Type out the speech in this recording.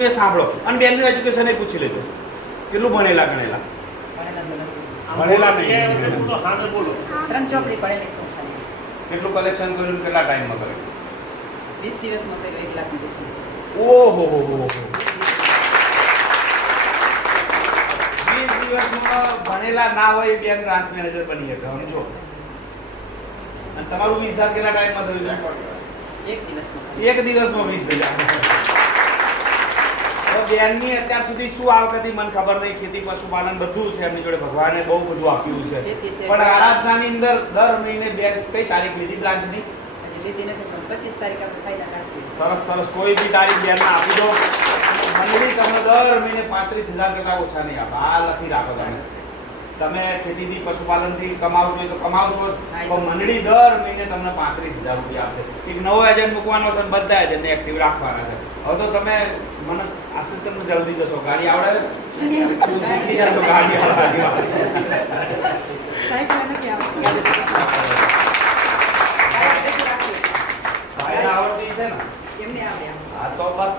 સાંભળો અને બેનનું એજ્યુકેશન પૂછી લેજો કેટલું ભણેલા ગણેલા ભણેલા નહીં ત્રણ ચોપડી પડેલી છે ખાલી. કેટલું કલેક્શન કર્યું કેટલા ટાઈમમાં કરે 20 દિવસમાં કર્યું 1 લાખ ની. ઓહો હો હો 20 દિવસમાં ભણેલા ના હોય એ બેન બ્રાન્ચ મેનેજર બની શકે સમજો અને તમારું 20,000 કેટલા ટાઈમમાં થયું એક દિવસમાં. એક દિવસમાં 20,000 બેનની અત્યાર સુધી શું આવક હતી મને ખબર નહીં ખેતી પશુપાલન બધું છે એમની જોડે ભગવાને બહુ બધું આપ્યું છે પણ આરાધનાની અંદર દર મહિને બેન કઈ તારીખ લીધી બ્રાન્ચની હજી લીધી નથી પણ 25 તારીખ આપણે ફાયદા કાઢીએ. સરસ સરસ કોઈ બી તારીખ બેનમાં આપી દો મંડળી તમને દર મહિને 35,000 કરતા ઓછા નહીં આપે આ લખી રાખો તમે ખેતીથી પશુપાલનથી કમાવશો તો કમાવશો તો મંડળી દર મહિને તમને 35,000 રૂપિયા આપશે એક નવો એજન્ટ મૂકવાનો છે અને બધા એજન્ટને એક્ટિવ રાખવાના છે હવે તો તમે મને આશીષ તમને જલ્દી જશો ગાડી આવડે શીખી જાય તો ગાડી આવડે સાહેબ મને કે આવડે ભાઈને આવડતી છે ને એમને આવડે. હા તો બસ